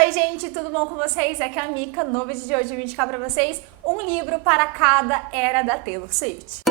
Oi, gente, tudo bom com vocês? Aqui é a Mika. No vídeo de hoje eu vim indicar pra vocês um livro para cada era da Taylor Swift.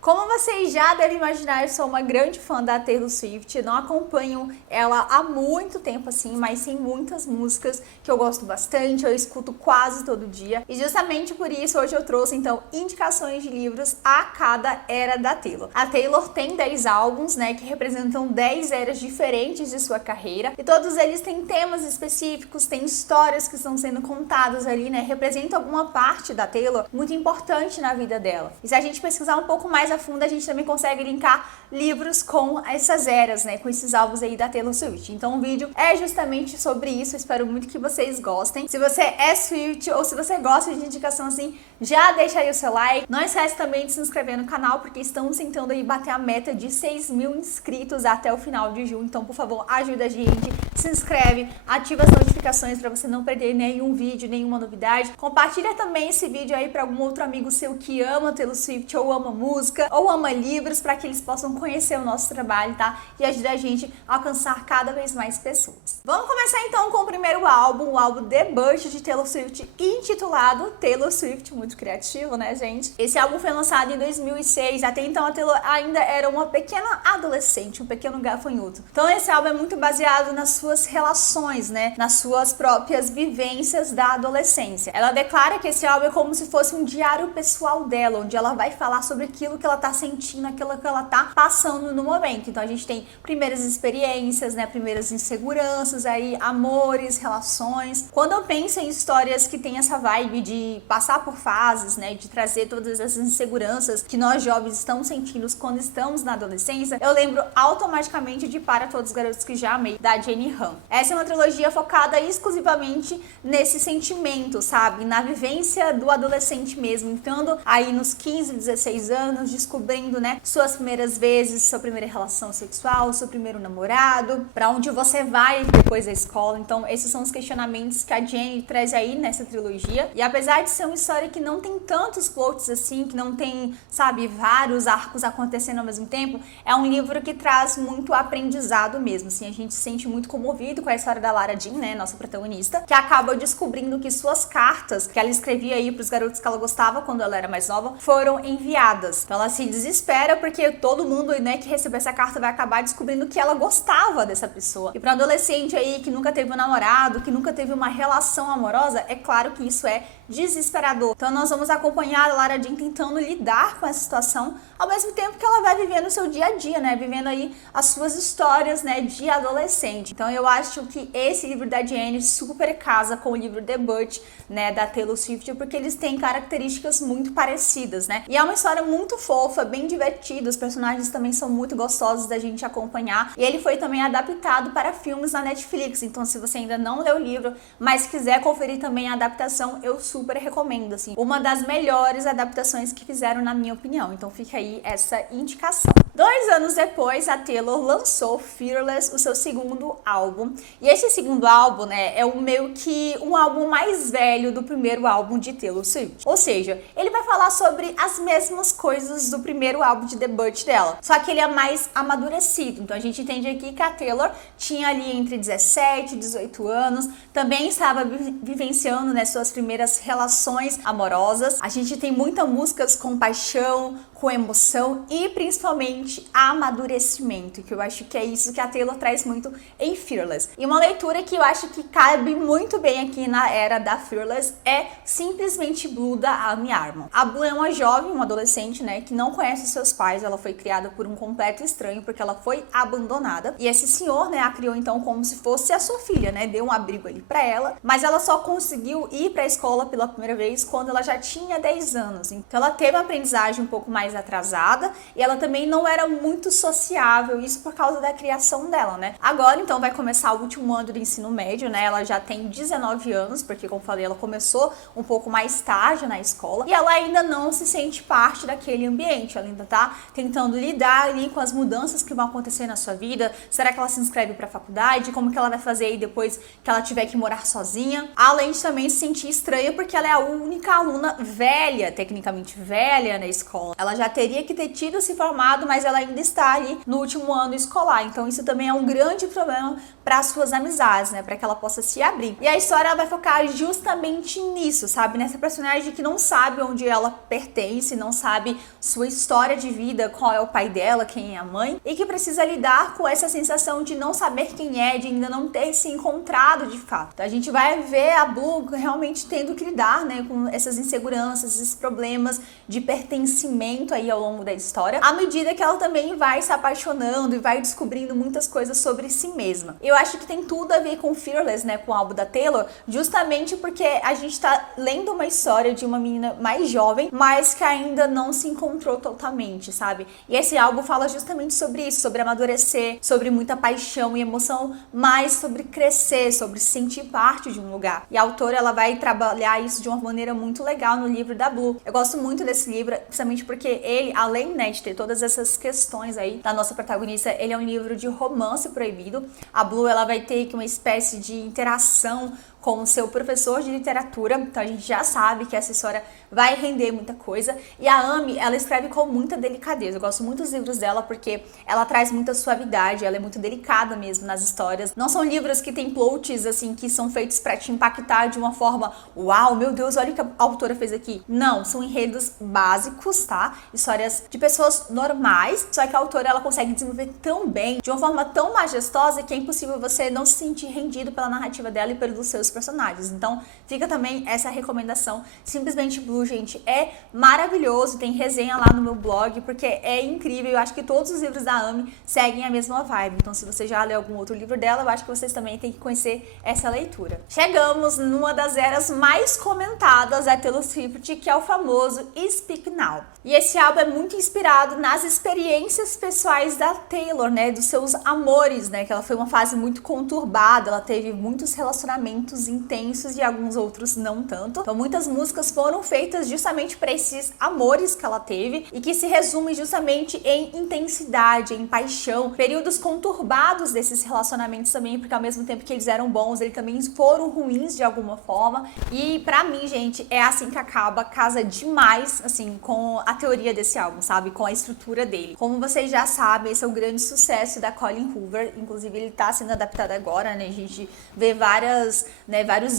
Como vocês já devem imaginar, eu sou uma grande fã da Taylor Swift. Eu não acompanho ela há muito tempo assim, mas tem muitas músicas que eu gosto bastante, eu escuto quase todo dia. E justamente por isso hoje eu trouxe então indicações de livros a cada era da Taylor. A Taylor tem 10 álbuns, né, que representam 10 eras diferentes de sua carreira, e todos eles têm temas específicos, têm histórias que estão sendo contadas ali, né, representam alguma parte da Taylor muito importante na vida dela. E se a gente pesquisar um pouco mais a fundo, a gente também consegue linkar livros com essas eras, né, com esses álbuns aí da Taylor Swift. Então o vídeo é justamente sobre isso, eu espero muito que vocês gostem. Se você é Swift ou se você gosta de indicação assim, já deixa aí o seu like. Não esquece também de se inscrever no canal, porque estamos tentando aí bater a meta de 6.000 inscritos até o final de junho. Então, por favor, ajuda a gente, se inscreve, ativa as notificações para você não perder nenhum vídeo, nenhuma novidade. Compartilha também esse vídeo aí para algum outro amigo seu que ama Taylor Swift ou ama música ou ama livros, para que eles possam conhecer o nosso trabalho, tá? E ajudar a gente a alcançar cada vez mais pessoas. Vamos começar então com o primeiro álbum, o álbum Debut de Taylor Swift, intitulado Taylor Swift. Muito criativo, né, gente? Esse álbum foi lançado em 2006, até então a Taylor ainda era uma pequena adolescente, um pequeno gafanhoto. Então esse álbum é muito baseado nas suas relações, né, nas suas próprias vivências da adolescência. Ela declara que esse álbum é como se fosse um diário pessoal dela, onde ela vai falar sobre aquilo que ela tá sentindo, aquilo que ela tá passando no momento. Então a gente tem primeiras experiências, né, primeiras inseguranças aí, amores, relações. Quando eu penso em histórias que tem essa vibe de passar por fases, né, de trazer todas essas inseguranças que nós jovens estamos sentindo quando estamos na adolescência, eu lembro automaticamente de Para Todos os Garotos que Já Amei, da Jenny Han. Essa é uma trilogia focada exclusivamente nesse sentimento, sabe, na vivência do adolescente mesmo, entrando aí nos 15, 16 anos, descobrindo, né, suas primeiras vezes, sua primeira relação sexual, seu primeiro namorado, pra onde você vai depois da escola. Então esses são os questionamentos que a Jenny traz aí nessa trilogia. E apesar de ser uma história que não tem tantos plots assim, que não tem, sabe, vários arcos acontecendo ao mesmo tempo, é um livro que traz muito aprendizado mesmo, assim, a gente se sente muito comovido com a história da Lara Jean, né, nossa protagonista, que acaba descobrindo que suas cartas que ela escrevia aí pros garotos que ela gostava quando ela era mais nova, foram enviadas. Então ela se desespera porque todo mundo, né, que receber essa carta vai acabar descobrindo que ela gostava dessa pessoa. E para um adolescente aí que nunca teve um namorado, que nunca teve uma relação amorosa, é claro que isso é desesperador. Então nós vamos acompanhar a Lara Jean tentando lidar com essa situação, ao mesmo tempo que ela vai vivendo o seu dia a dia, né, vivendo aí as suas histórias, né, de adolescente. Então eu acho que esse livro da Jenny super casa com o livro Debut, né, da Taylor Swift, porque eles têm características muito parecidas, né, e é uma história muito fofa, bem divertida, os personagens também são muito gostosos da gente acompanhar, e ele foi também adaptado para filmes na Netflix. Então se você ainda não leu o livro, mas quiser conferir também a adaptação, eu super recomendo, assim, uma das melhores adaptações que fizeram, na minha opinião. Então fica aí essa indicação. 2 anos depois, a Taylor lançou Fearless, o seu segundo álbum. E esse segundo álbum, né, é meio que um álbum mais velho do primeiro álbum de Taylor Swift. Ou seja, ele vai falar sobre as mesmas coisas do primeiro álbum de debut dela, só que ele é mais amadurecido. Então a gente entende aqui que a Taylor tinha ali entre 17 e 18 anos, também estava vivenciando, né, suas primeiras relações amorosas. A gente tem muitas músicas com paixão, com emoção e principalmente amadurecimento, que eu acho que é isso que a Taylor traz muito em Fearless. E uma leitura que eu acho que cabe muito bem aqui na era da Fearless é Simplesmente Blue, da Amy Armand. A Blue é uma jovem, uma adolescente, né, que não conhece seus pais. Ela foi criada por um completo estranho porque ela foi abandonada, e esse senhor, né, a criou então como se fosse a sua filha, né, deu um abrigo ali pra ela, mas ela só conseguiu ir pra escola pela primeira vez quando ela já tinha 10 anos. Então ela teve uma aprendizagem um pouco mais atrasada, e ela também não era muito sociável, isso por causa da criação dela, né? Agora, então, vai começar o último ano do ensino médio, né? Ela já tem 19 anos, porque, como falei, ela começou um pouco mais tarde na escola, e ela ainda não se sente parte daquele ambiente, ela ainda tá tentando lidar ali com as mudanças que vão acontecer na sua vida. Será que ela se inscreve pra faculdade? Como que ela vai fazer aí depois que ela tiver que morar sozinha? Além de também se sentir estranha, porque ela é a única aluna velha, tecnicamente velha, na escola. Ela ela já teria que ter tido se formado, mas ela ainda está ali no último ano escolar. Então isso também é um grande problema para suas amizades, né, para que ela possa se abrir. E a história ela vai focar justamente nisso, sabe, nessa personagem que não sabe onde ela pertence, não sabe sua história de vida, qual é o pai dela, quem é a mãe, e que precisa lidar com essa sensação de não saber quem é, de ainda não ter se encontrado de fato. Então, a gente vai ver a Blue realmente tendo que lidar, né, com essas inseguranças, esses problemas de pertencimento aí ao longo da história, à medida que ela também vai se apaixonando e vai descobrindo muitas coisas sobre si mesma. Eu acho que tem tudo a ver com Fearless, né, com o álbum da Taylor, justamente porque a gente tá lendo uma história de uma menina mais jovem, mas que ainda não se encontrou totalmente, sabe? E esse álbum fala justamente sobre isso, sobre amadurecer, sobre muita paixão e emoção, mas sobre crescer, sobre se sentir parte de um lugar. E a autora, ela vai trabalhar isso de uma maneira muito legal no livro da Blue. Eu gosto muito desse livro, principalmente porque ele, além, né, de ter todas essas questões aí da nossa protagonista, ele é um livro de romance proibido. A Blue, ela vai ter uma espécie de interação com o seu professor de literatura, então a gente já sabe que essa história vai render muita coisa. E a Amy, ela escreve com muita delicadeza. Eu gosto muito dos livros dela porque ela traz muita suavidade, ela é muito delicada mesmo nas histórias. Não são livros que tem plots, assim, que são feitos pra te impactar de uma forma, uau, meu Deus, olha o que a autora fez aqui. Não, são enredos básicos, tá? Histórias de pessoas normais, só que a autora, ela consegue desenvolver tão bem, de uma forma tão majestosa, que é impossível você não se sentir rendido pela narrativa dela e pelos seus personagens. Então, fica também essa recomendação. Simplesmente Blue, gente, é maravilhoso. Tem resenha lá no meu blog, porque é incrível. Eu acho que todos os livros da Amy seguem a mesma vibe. Então, se você já leu algum outro livro dela, eu acho que vocês também têm que conhecer essa leitura. Chegamos numa das eras mais comentadas da Taylor Swift, que é o famoso Speak Now. E esse álbum é muito inspirado nas experiências pessoais da Taylor, né, dos seus amores, né, que ela foi uma fase muito conturbada, ela teve muitos relacionamentos intensos e alguns outros não tanto. Então, muitas músicas foram feitas justamente para esses amores que ela teve e que se resumem justamente em intensidade, em paixão, períodos conturbados desses relacionamentos também, porque ao mesmo tempo que eles eram bons, eles também foram ruins de alguma forma. E pra mim, gente, é assim que acaba, casa demais, assim, com a teoria desse álbum, sabe? Com a estrutura dele. Como vocês já sabem, esse é o grande sucesso da Colleen Hoover, inclusive ele tá sendo adaptado agora, né? A gente vê vários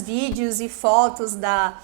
vídeos e fotos das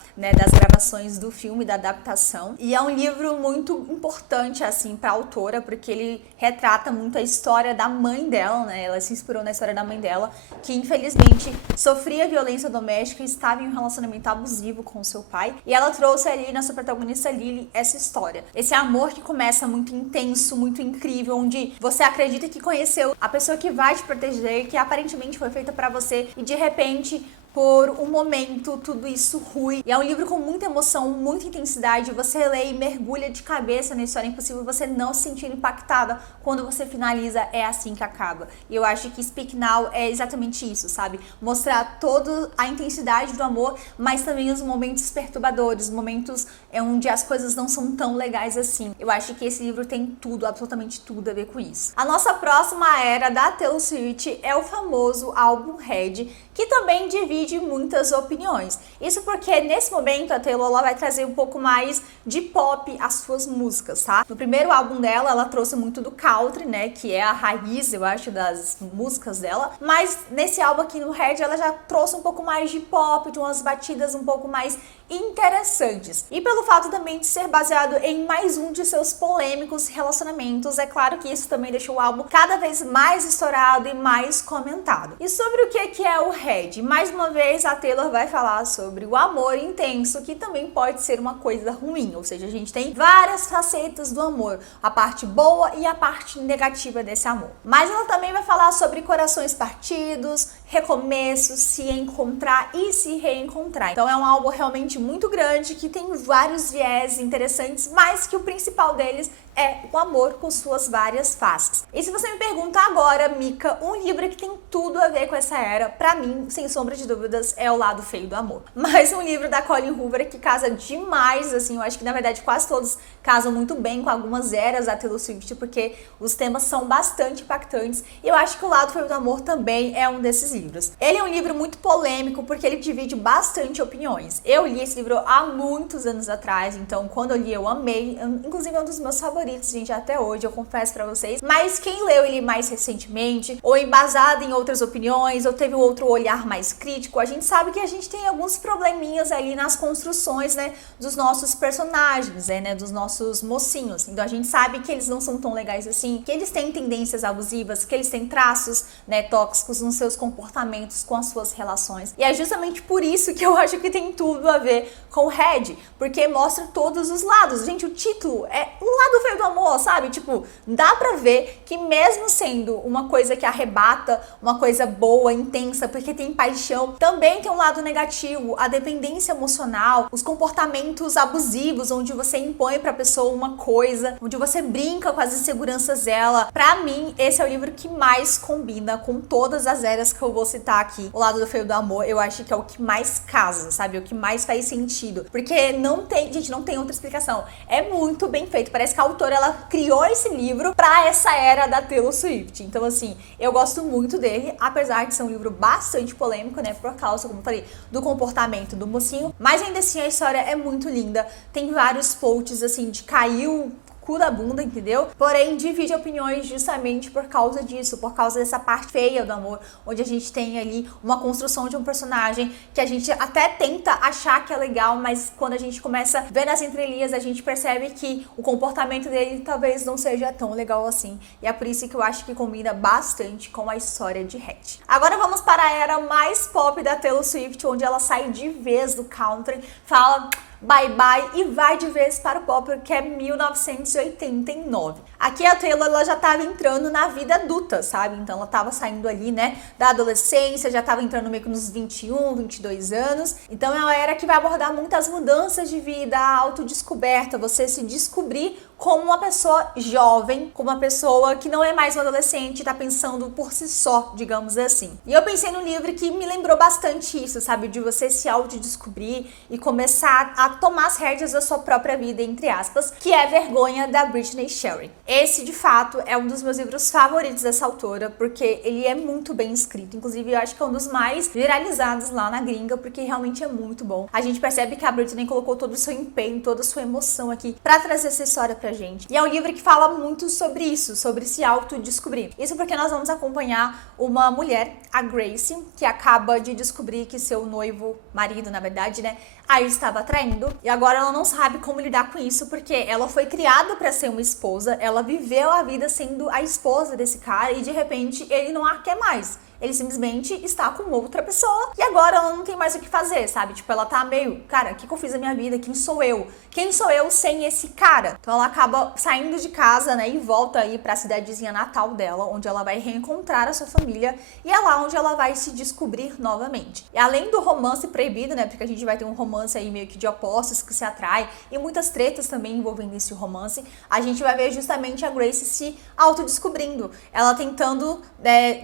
gravações do filme, da adaptação. E é um livro muito importante, assim, pra autora, porque ele retrata muito a história da mãe dela, né? Ela se inspirou na história da mãe dela, que infelizmente sofria violência doméstica e estava em um relacionamento abusivo com o seu pai. E ela trouxe ali na sua protagonista Lily essa história. Esse amor que começa muito intenso, muito incrível, onde você acredita que conheceu a pessoa que vai te proteger, que aparentemente foi feita pra você, e de repente, por um momento, tudo isso rui. E é um livro com muita emoção, muita intensidade. Você lê e mergulha de cabeça na história. É impossível você não se sentir impactada quando você finaliza. É assim que acaba. E eu acho que Speak Now é exatamente isso, sabe? Mostrar toda a intensidade do amor, mas também os momentos perturbadores, momentos onde as coisas não são tão legais assim. Eu acho que esse livro tem tudo, absolutamente tudo a ver com isso. A nossa próxima era da Taylor Swift é o famoso álbum Red, que também divide muitas opiniões. Isso porque nesse momento a Taylor ela vai trazer um pouco mais de pop às suas músicas, tá? No primeiro álbum dela, ela trouxe muito do country, né, que é a raiz, eu acho, das músicas dela, mas nesse álbum aqui no Red, ela já trouxe um pouco mais de pop, de umas batidas um pouco mais interessantes. E pelo fato também de ser baseado em mais um de seus polêmicos relacionamentos, é claro que isso também deixou o álbum cada vez mais estourado e mais comentado. E sobre o que é o Red? Mais uma vez, a Taylor vai falar sobre o amor intenso, que também pode ser uma coisa ruim, ou seja, a gente tem várias facetas do amor, a parte boa e a parte negativa desse amor. Mas ela também vai falar sobre corações partidos, recomeços, se encontrar e se reencontrar. Então é um álbum realmente muito grande, que tem vários viés interessantes, mas que o principal deles é o amor com suas várias faces. E se você me pergunta agora, Mica, um livro que tem tudo a ver com essa era, pra mim, sem sombra de dúvidas, é O Lado Feio do Amor. Mas um livro da Colleen Hoover que casa demais, assim, eu acho que na verdade quase todos casam muito bem com algumas eras da Taylor Swift, porque os temas são bastante impactantes, e eu acho que O Lado Feio do Amor também é um desses livros. Ele é um livro muito polêmico, porque ele divide bastante opiniões. Eu li esse livro há muitos anos atrás, então quando eu li eu amei, inclusive é um dos meus favoritos, gente, até hoje, eu confesso pra vocês. Mas quem leu ele mais recentemente, ou embasado em outras opiniões, ou teve um outro olhar mais crítico, a gente sabe que a gente tem alguns probleminhas ali nas construções, né, dos nossos personagens, né, dos nossos mocinhos. Então a gente sabe que eles não são tão legais assim, que eles têm tendências abusivas, que eles têm traços, né, tóxicos nos seus comportamentos, com as suas relações. E é justamente por isso que eu acho que tem tudo a ver com o Red, porque mostra todos os lados. Gente, o título é O Lado Feio do Amor, sabe? Tipo, dá pra ver que mesmo sendo uma coisa que arrebata, uma coisa boa, intensa, porque tem paixão, também tem um lado negativo, a dependência emocional, os comportamentos abusivos, onde você impõe pra pessoa uma coisa, onde você brinca com as inseguranças dela. Pra mim, esse é o livro que mais combina com todas as eras que eu vou citar aqui. O Lado Feio do Amor, eu acho que é o que mais casa, sabe? O que mais faz sentido. Porque não tem, gente, não tem outra explicação. É muito bem feito. Parece que a autora, ela criou esse livro pra essa era da Taylor Swift. Então, assim, eu gosto muito dele, apesar de ser um livro bastante polêmico, né? Por causa, como eu falei, do comportamento do mocinho. Mas ainda assim, a história é muito linda. Tem vários posts, assim, de caiu cu da bunda, entendeu? Porém, divide opiniões justamente por causa disso, por causa dessa parte feia do amor, onde a gente tem ali uma construção de um personagem que a gente até tenta achar que é legal, mas quando a gente começa a ver nas entrelinhas, a gente percebe que o comportamento dele talvez não seja tão legal assim. E é por isso que eu acho que combina bastante com a história de Red. Agora vamos para a era mais pop da Taylor Swift, onde ela sai de vez do country, fala bye bye e vai de vez para o pop, que é 1989. Aqui a Taylor, ela já estava entrando na vida adulta, sabe? Então ela estava saindo ali, né, da adolescência, já estava entrando meio que nos 21, 22 anos. Então é uma era que vai abordar muitas mudanças de vida, a autodescoberta, você se descobrir como uma pessoa jovem, como uma pessoa que não é mais uma adolescente, tá pensando por si só, digamos assim. E eu pensei num livro que me lembrou bastante isso, sabe? De você se autodescobrir e começar a tomar as rédeas da sua própria vida, entre aspas, que é Vergonha, da Brittany Sherry. Esse, de fato, é um dos meus livros favoritos dessa autora, porque ele é muito bem escrito. Inclusive, eu acho que é um dos mais viralizados lá na gringa, porque realmente é muito bom. A gente percebe que a Brittany colocou todo o seu empenho, toda a sua emoção aqui pra trazer essa história pra gente. E é um livro que fala muito sobre isso, sobre se autodescobrir. Isso porque nós vamos acompanhar uma mulher, a Grace, que acaba de descobrir que seu noivo, marido, na verdade, né, a estava traindo, e agora ela não sabe como lidar com isso, porque ela foi criada para ser uma esposa, ela viveu a vida sendo a esposa desse cara, e de repente ele não a quer mais. Ele simplesmente está com outra pessoa e agora ela não tem mais o que fazer, sabe? Tipo, ela tá meio, cara, o que eu fiz na minha vida? Quem sou eu? Quem sou eu sem esse cara? Então ela acaba saindo de casa, né, e volta aí pra cidadezinha natal dela, onde ela vai reencontrar a sua família, e é lá onde ela vai se descobrir novamente. E além do romance proibido, né, porque a gente vai ter um romance aí meio que de opostos que se atrai, e muitas tretas também envolvendo esse romance, a gente vai ver justamente a Grace se autodescobrindo, ela tentando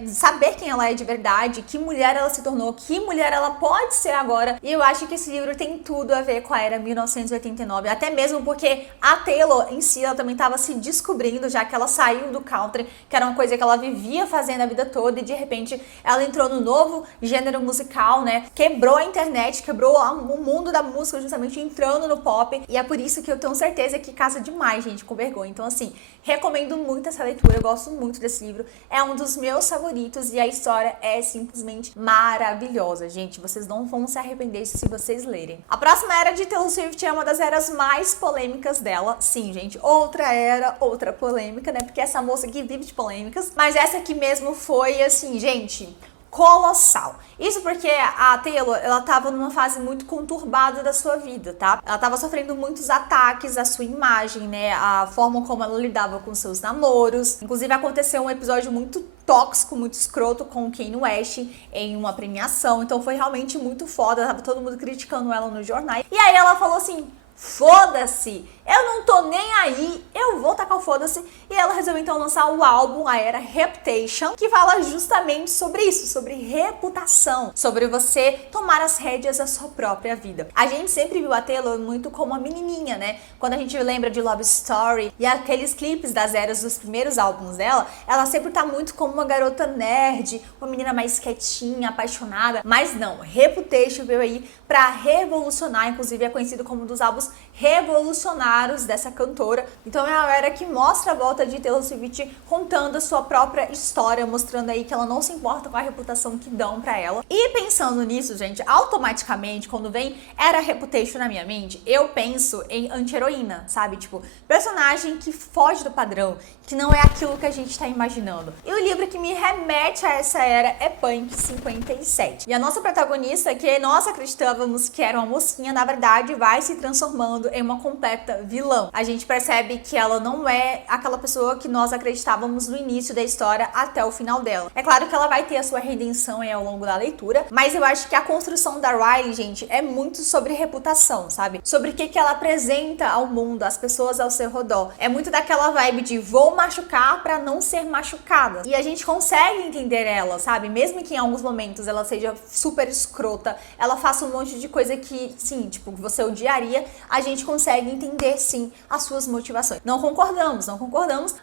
saber quem ela é de verdade, que mulher ela se tornou, que mulher ela pode ser agora. E eu acho que esse livro tem tudo a ver com a era 1989, até mesmo porque a Taylor em si, ela também estava se descobrindo, já que ela saiu do country, que era uma coisa que ela vivia fazendo a vida toda, e de repente ela entrou no novo gênero musical, né, quebrou a internet, quebrou o mundo da música, justamente entrando no pop, e é por isso que eu tenho certeza que casa demais, gente, com Vergonha. Então assim, recomendo muito essa leitura, eu gosto muito desse livro, é um dos meus favoritos, e a história é simplesmente maravilhosa, gente. Vocês não vão se arrepender se vocês lerem. A próxima era de Taylor Swift é uma das eras mais polêmicas dela. Sim, gente, outra era, outra polêmica, né? Porque essa moça aqui vive de polêmicas. Mas essa aqui mesmo foi, assim, gente, colossal. Isso porque a Taylor, ela tava numa fase muito conturbada da sua vida, tá? Ela tava sofrendo muitos ataques à sua imagem, né? A forma como ela lidava com seus namoros. Inclusive, aconteceu um episódio muito tóxico, muito escroto com o Kanye West em uma premiação. Então, foi realmente muito foda. Tava todo mundo criticando ela nos jornais. E aí, ela falou assim: foda-se, eu não tô nem aí, eu vou tacar o foda-se. E ela resolveu então lançar o álbum, a era Reputation, que fala justamente sobre isso, sobre reputação, sobre você tomar as rédeas da sua própria vida. A gente sempre viu a Taylor muito como uma menininha, né? Quando a gente lembra de Love Story e aqueles clipes das eras dos primeiros álbuns dela, ela sempre tá muito como uma garota nerd, uma menina mais quietinha, apaixonada, mas não, Reputation veio aí pra revolucionar, inclusive é conhecido como um dos álbuns revolucionários dessa cantora. Então é uma era que mostra a volta de Taylor Swift contando a sua própria história, mostrando aí que ela não se importa com a reputação que dão pra ela. E pensando nisso, gente, automaticamente, quando vem era Reputation na minha mente, eu penso em anti-heroína, sabe? Tipo, personagem que foge do padrão, que não é aquilo que a gente tá imaginando. E o livro que me remete a essa era é Punk 57. E a nossa protagonista, que nós acreditávamos que era uma mocinha, na verdade vai se transformando em uma completa vilã. A gente percebe que ela não é aquela pessoa que nós acreditávamos no início da história até o final dela. É claro que ela vai ter a sua redenção aí ao longo da leitura, mas eu acho que a construção da Riley, gente, é muito sobre reputação, sabe? Sobre o que ela apresenta ao mundo, às pessoas ao seu redor. É muito daquela vibe de vou machucar pra não ser machucada. E a gente consegue entender ela, sabe? Mesmo que em alguns momentos ela seja super escrota, ela faça um monte de coisa que, sim, tipo, você odiaria, a gente consegue entender, sim, as suas motivações. Não concordamos,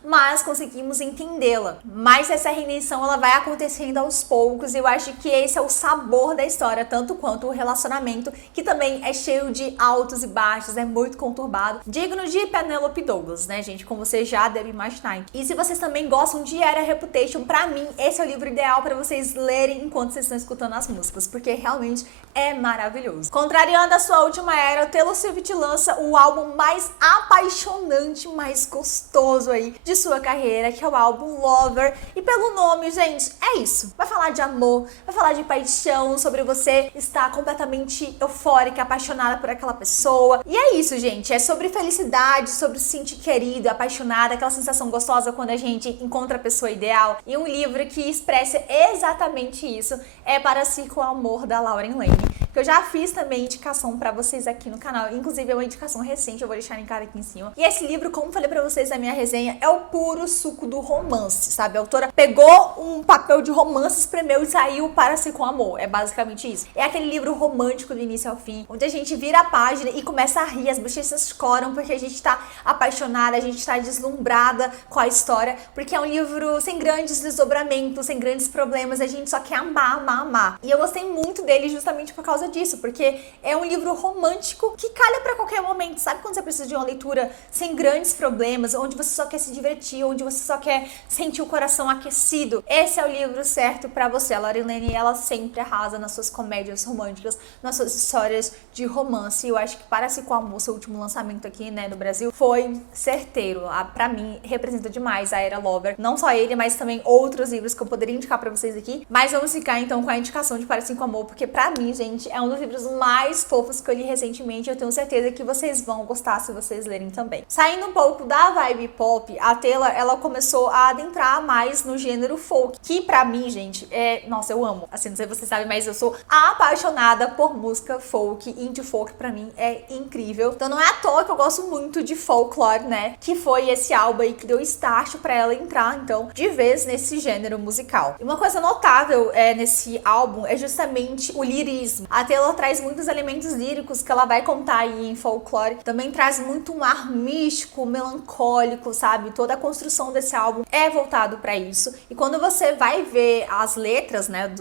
mas conseguimos entendê-la. Mas essa redenção, ela vai acontecendo aos poucos, e eu acho que esse é o sabor da história, tanto quanto o relacionamento, que também é cheio de altos e baixos, é muito conturbado, digno de Penelope Douglas, né, gente, como você já deve imaginar. E se vocês também gostam de Era Reputation, pra mim, esse é o livro ideal pra vocês lerem enquanto vocês estão escutando as músicas, porque realmente é maravilhoso. Contrariando a sua última era, Taylor Swift lança o álbum mais apaixonante, mais gostoso aí de sua carreira, que é o álbum Lover. E pelo nome, gente, é isso. Vai falar de amor, vai falar de paixão, sobre você estar completamente eufórica, apaixonada por aquela pessoa. E é isso, gente. É sobre felicidade, sobre se sentir querido, apaixonada, aquela sensação gostosa quando a gente encontra a pessoa ideal. E um livro que expressa exatamente isso é Para Si com o Amor, da Lauren Lane, que eu já fiz também indicação pra vocês aqui no canal. Inclusive é uma indicação recente, eu vou deixar linkado aqui em cima. E esse livro, como falei pra vocês na minha resenha, é o puro suco do romance, sabe? A autora pegou um papel de romance, espremeu e saiu Para Si com Amor. É basicamente isso. É aquele livro romântico do início ao fim, onde a gente vira a página e começa a rir, as bochechas coram, porque a gente tá apaixonada, a gente tá deslumbrada com a história, porque é um livro sem grandes desdobramentos, sem grandes problemas, a gente só quer amar, amar, amar. E eu gostei muito dele justamente por causa disso, porque é um livro romântico que calha pra qualquer momento. Sabe quando você precisa de uma leitura sem grandes problemas, onde você só quer se divertir, onde você só quer sentir o coração aquecido? Esse é o livro certo pra você. A Lauren Lane, ela sempre arrasa nas suas comédias românticas, nas suas histórias de romance. E eu acho que Para Si com Amor, seu último lançamento aqui, né, no Brasil, foi certeiro. Pra mim, representa demais a era Lover. Não só ele, mas também outros livros que eu poderia indicar pra vocês aqui. Mas vamos ficar, então, com a indicação de Para Si com Amor, porque pra mim, gente, é um dos livros mais fofos que eu li recentemente. Eu tenho certeza que vocês vão gostar se vocês lerem também. Saindo um pouco da vibe pop, a Taylor, ela começou a adentrar mais no gênero folk, que pra mim, gente, nossa, eu amo. Assim, não sei se vocês sabem, mas eu sou apaixonada por música folk. Indie folk pra mim é incrível. Então não é à toa que eu gosto muito de Folklore, né? Que foi esse álbum aí que deu start pra ela entrar, então, de vez nesse gênero musical. E uma coisa notável nesse álbum é justamente o lirismo. A Taylor traz muitos elementos líricos que ela vai contar aí em Folklore. Também traz muito um ar místico, melancólico, sabe? Toda a construção desse álbum é voltado pra isso. E quando você vai ver as letras, né,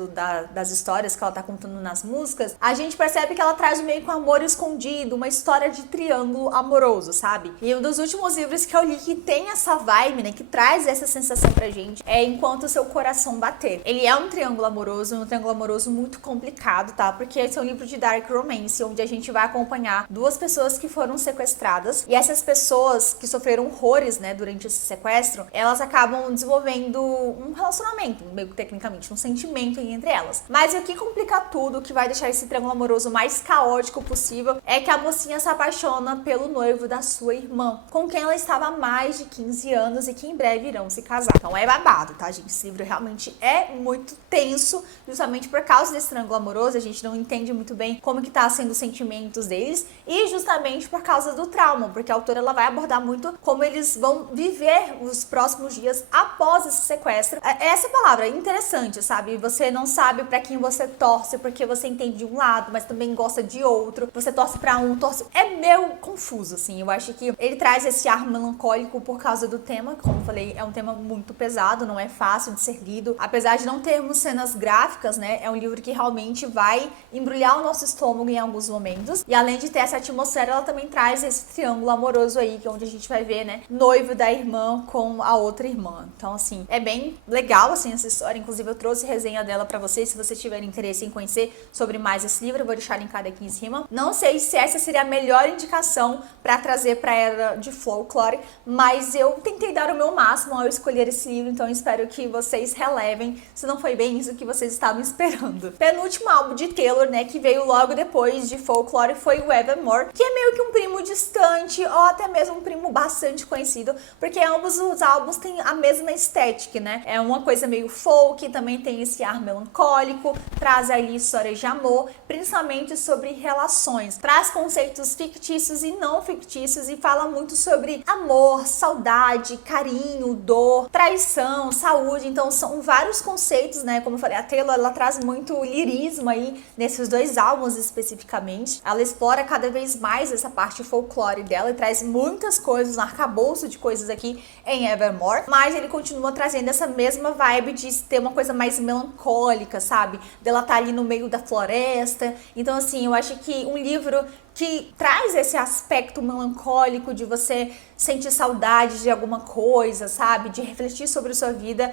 das histórias que ela tá contando nas músicas, a gente percebe que ela traz meio que um amor escondido, uma história de triângulo amoroso, sabe? E um dos últimos livros que eu li que tem essa vibe, né, que traz essa sensação pra gente, é Enquanto o Seu Coração Bater. Ele é um triângulo amoroso muito complicado, tá? Porque esse é um livro de dark romance, onde a gente vai acompanhar duas pessoas que foram sequestradas, e essas pessoas que sofreram horrores, né, durante esse sequestro, elas acabam desenvolvendo um relacionamento, meio que tecnicamente, um sentimento aí entre elas. Mas o que complica tudo, o que vai deixar esse triângulo amoroso mais caótico possível, é que a mocinha se apaixona pelo noivo da sua irmã, com quem ela estava há mais de 15 anos e que em breve irão se casar. Então é babado, tá, gente? Esse livro realmente é muito tenso, justamente por causa desse triângulo amoroso. A gente não entende entende muito bem como que tá sendo os sentimentos deles, e justamente por causa do trauma, porque a autora ela vai abordar muito como eles vão viver os próximos dias após esse sequestro. Essa palavra é interessante, sabe? Você não sabe pra quem você torce, porque você entende de um lado, mas também gosta de outro. Você torce pra um, torce... É meio confuso, assim. Eu acho que ele traz esse ar melancólico por causa do tema. Como eu falei, é um tema muito pesado, não é fácil de ser lido. Apesar de não termos cenas gráficas, né? É um livro que realmente vai embrulhar o nosso estômago em alguns momentos. E além de ter essa atmosfera, ela também traz esse triângulo amoroso aí, que é onde a gente vai ver, né? Noivo da irmã com a outra irmã. Então, assim, é bem legal, assim, essa história. Inclusive, eu trouxe resenha dela pra vocês. Se vocês tiverem interesse em conhecer sobre mais esse livro, eu vou deixar linkado aqui em cima. Não sei se essa seria a melhor indicação pra trazer pra era de folclore, mas eu tentei dar o meu máximo ao escolher esse livro, então eu espero que vocês relevem se não foi bem isso que vocês estavam esperando. Penúltimo álbum de Taylor, né, que veio logo depois de Folklore, foi o Evermore, que é meio que um primo distante ou até mesmo um primo bastante conhecido, porque ambos os álbuns têm a mesma estética, né? É uma coisa meio folk, também tem esse ar melancólico, traz ali histórias de amor, principalmente sobre relações, traz conceitos fictícios e não fictícios e fala muito sobre amor, saudade, carinho, dor, traição, saúde. Então são vários conceitos, né? Como eu falei, a Taylor ela traz muito lirismo aí nesses dois álbuns especificamente. Ela explora cada vez mais essa parte folclore dela e traz muitas coisas, um arcabouço de coisas aqui em Evermore, mas ele continua trazendo essa mesma vibe de ter uma coisa mais melancólica, sabe? Dela tá ali no meio da floresta. Então, assim, eu acho que um livro que traz esse aspecto melancólico de você sentir saudade de alguma coisa, sabe? De refletir sobre a sua vida,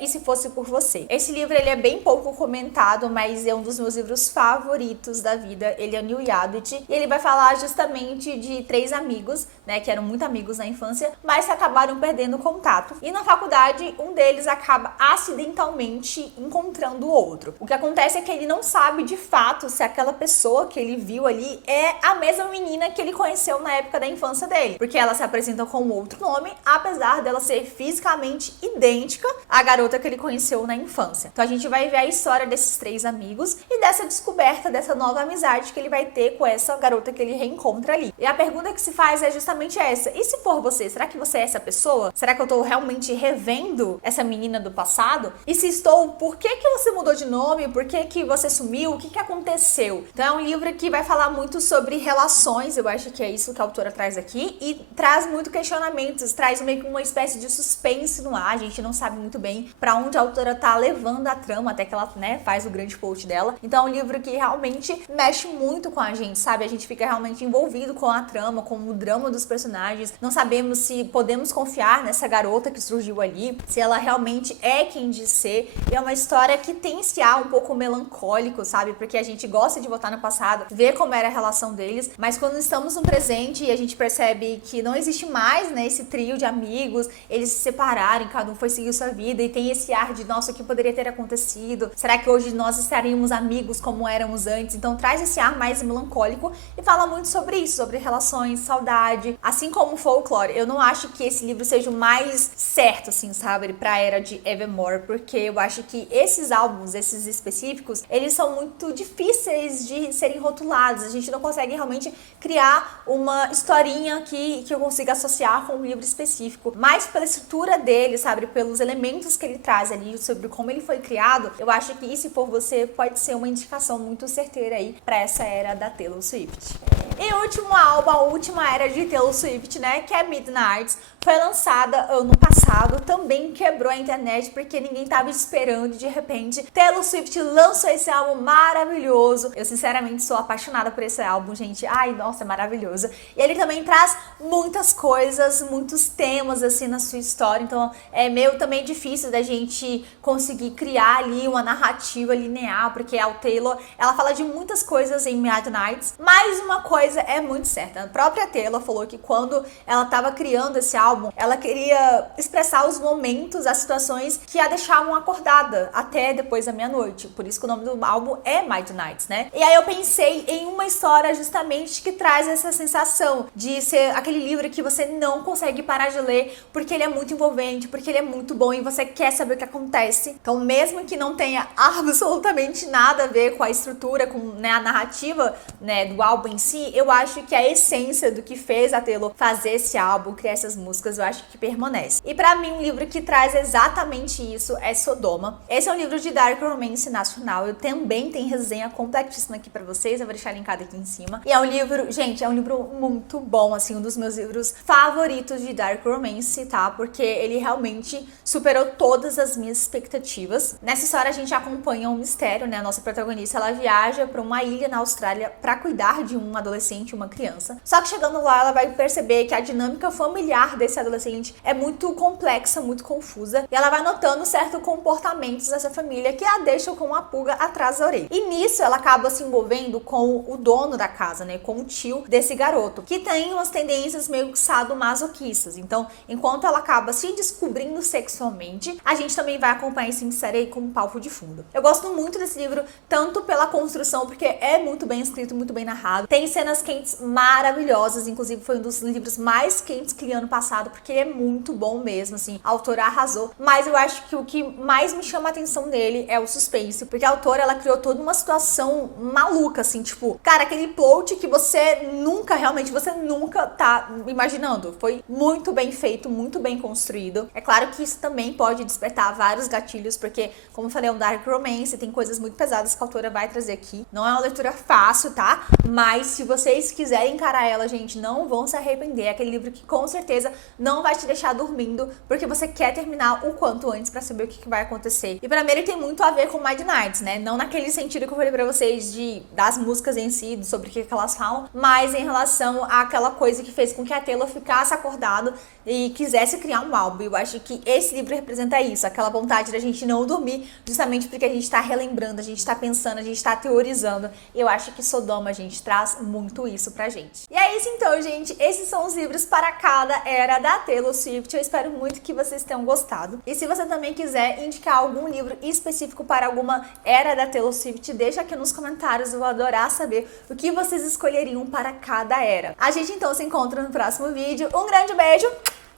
e se fosse por você. Esse livro, ele é bem pouco comentado, mas é um dos meus livros favoritos da vida. Ele é New Adult, e ele vai falar justamente de 3 amigos, né? Que eram muito amigos na infância, mas que acabaram perdendo contato. E na faculdade, um deles acaba acidentalmente encontrando o outro. O que acontece é que ele não sabe de fato se aquela pessoa que ele viu ali é a mesma menina que ele conheceu na época da infância dele, porque ela se apresenta com outro nome, apesar dela ser fisicamente idêntica à garota que ele conheceu na infância. Então a gente vai ver a história desses 3 amigos e dessa descoberta, dessa nova amizade que ele vai ter com essa garota que ele reencontra ali. E a pergunta que se faz é justamente essa: e se for você? Será que você é essa pessoa? Será que eu tô realmente revendo essa menina do passado? E se estou, por que que você mudou de nome? Por que que você sumiu? O que que aconteceu? Então é um livro que vai falar muito sobre relações, eu acho que é isso que a autora traz aqui, e traz muito questionamentos, traz meio que uma espécie de suspense no ar. A gente não sabe muito bem pra onde a autora tá levando a trama, até que ela, né, faz o grande post dela. Então é um livro que realmente mexe muito com a gente, sabe? A gente fica realmente envolvido com a trama, com o drama dos personagens. Não sabemos se podemos confiar nessa garota que surgiu ali, se ela realmente é quem diz ser. E é uma história que tem esse ar um pouco melancólico, sabe? Porque a gente gosta de voltar no passado, ver como era a relação deles, mas quando estamos no presente e a gente percebe que não existe mais, né, esse trio de amigos, eles se separaram, cada um foi seguir sua vida, e tem esse ar de, nossa, o que poderia ter acontecido? Será que hoje nós estaríamos amigos como éramos antes? Então traz esse ar mais melancólico e fala muito sobre isso, sobre relações, saudade, assim como Folklore. Eu não acho que esse livro seja o mais certo, assim, sabe, pra era de Evermore, porque eu acho que esses álbuns, esses específicos, eles são muito difíceis de serem rotulados. A gente não consegue realmente criar uma historinha que eu consiga associar com um livro específico, mas pela estrutura dele, sabe, pelos elementos que ele traz ali, sobre como ele foi criado, eu acho que, se for você, pode ser uma indicação muito certeira aí pra essa era da Taylor Swift. E o último álbum, a última era de Taylor Swift, né, que é Midnights, foi lançada ano passado, também quebrou a internet porque ninguém tava esperando. De repente, Taylor Swift lançou esse álbum maravilhoso. Eu sinceramente sou apaixonada por esse álbum, gente. Ai, nossa, é maravilhoso. E ele também traz muitas coisas, muitos temas assim na sua história, então é meio também difícil da gente conseguir criar ali uma narrativa linear, porque a Taylor, ela fala de muitas coisas em Midnights, mas uma coisa coisa é muito certa. A própria Taylor falou que quando ela estava criando esse álbum, ela queria expressar os momentos, as situações que a deixavam acordada até depois da meia-noite. Por isso que o nome do álbum é Midnights, né? E aí eu pensei em uma história justamente que traz essa sensação de ser aquele livro que você não consegue parar de ler porque ele é muito envolvente, porque ele é muito bom e você quer saber o que acontece. Então, mesmo que não tenha absolutamente nada a ver com a estrutura, com, né, a narrativa, né, do álbum em si, eu acho que a essência do que fez a Taylor fazer esse álbum, criar essas músicas, eu acho que permanece. E pra mim, um livro que traz exatamente isso é Sodoma. Esse é um livro de dark romance nacional. Eu também tenho resenha completíssima aqui pra vocês, eu vou deixar linkado aqui em cima. E é um livro, gente, é um livro muito bom, assim, um dos meus livros favoritos de dark romance, tá? Porque ele realmente superou todas as minhas expectativas. Nessa história a gente acompanha um mistério, né? A nossa protagonista, ela viaja pra uma ilha na Austrália pra cuidar de um adolescente, uma criança. Só que chegando lá, ela vai perceber que a dinâmica familiar desse adolescente é muito complexa, muito confusa. E ela vai notando certos comportamentos dessa família que a deixam com uma pulga atrás da orelha. E nisso ela acaba se envolvendo com o dono da casa, né? Com o tio desse garoto, que tem umas tendências meio sadomasoquistas. Então, enquanto ela acaba se descobrindo sexualmente, a gente também vai acompanhar esse mistério aí com um palco de fundo. Eu gosto muito desse livro, tanto pela construção, porque é muito bem escrito, muito bem narrado. Tem cenas quentes maravilhosas, inclusive foi um dos livros mais quentes que li ano passado, porque ele é muito bom mesmo, assim, a autora arrasou. Mas eu acho que o que mais me chama a atenção dele é o suspense, porque a autora, ela criou toda uma situação maluca, assim, tipo, cara, aquele plot que você nunca, realmente, você nunca tá imaginando. Foi muito bem feito, muito bem construído. É claro que isso também pode despertar vários gatilhos, porque, como eu falei, é um dark romance, tem coisas muito pesadas que a autora vai trazer aqui. Não é uma leitura fácil, tá? Mas se vocês quiserem encarar ela, gente, não vão se arrepender. É aquele livro que com certeza não vai te deixar dormindo, porque você quer terminar o quanto antes pra saber o que vai acontecer. E pra mim ele tem muito a ver com Midnights, né? Não naquele sentido que eu falei pra vocês das músicas em si, sobre o que elas falam, mas em relação àquela coisa que fez com que a Taylor ficasse acordado e quisesse criar um álbum. Eu acho que esse livro representa isso, aquela vontade da gente não dormir, justamente porque a gente tá relembrando, a gente tá pensando, a gente tá teorizando. E eu acho que Sodoma, gente, traz muito isso pra gente. E é isso então, gente. Esses são os livros para cada era da Taylor Swift. Eu espero muito que vocês tenham gostado. E se você também quiser indicar algum livro específico para alguma era da Taylor Swift, deixa aqui nos comentários. Eu vou adorar saber o que vocês escolheriam para cada era. A gente então se encontra no próximo vídeo. Um grande beijo.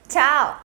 Tchau!